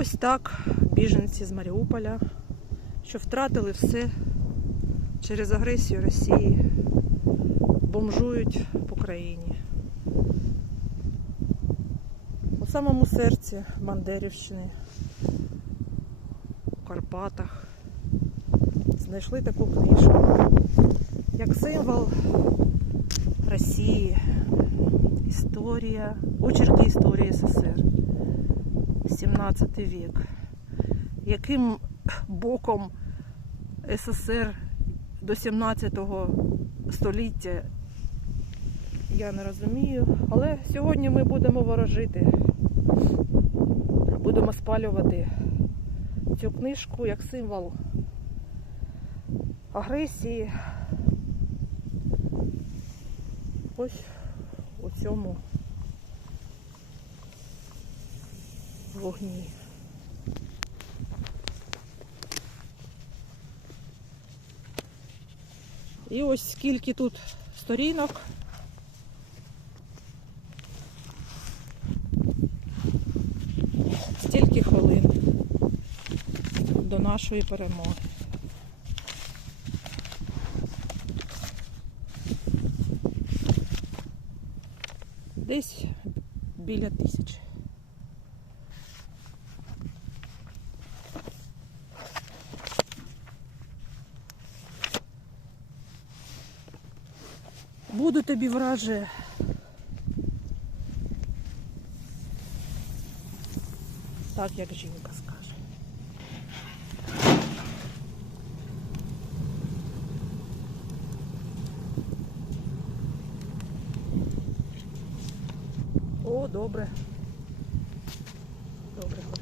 Ось так біженці з Маріуполя, що втратили все через агресію Росії, бомжують по країні. У самому серці Бандерівщини, у Карпатах знайшли таку книжку, як символ Росії, історія, очерки історії СССР. 17 вік. Яким боком СССР до 17 століття я не розумію. Але сьогодні ми будемо ворожити, будемо спалювати цю книжку як символ агресії. Ось у цьому вогні. І ось скільки тут сторінок. Стільки хвилин до нашої перемоги. Десь біля тисячі. Буду тобі враже. Так, як жінка скаже. О, добре. Добре.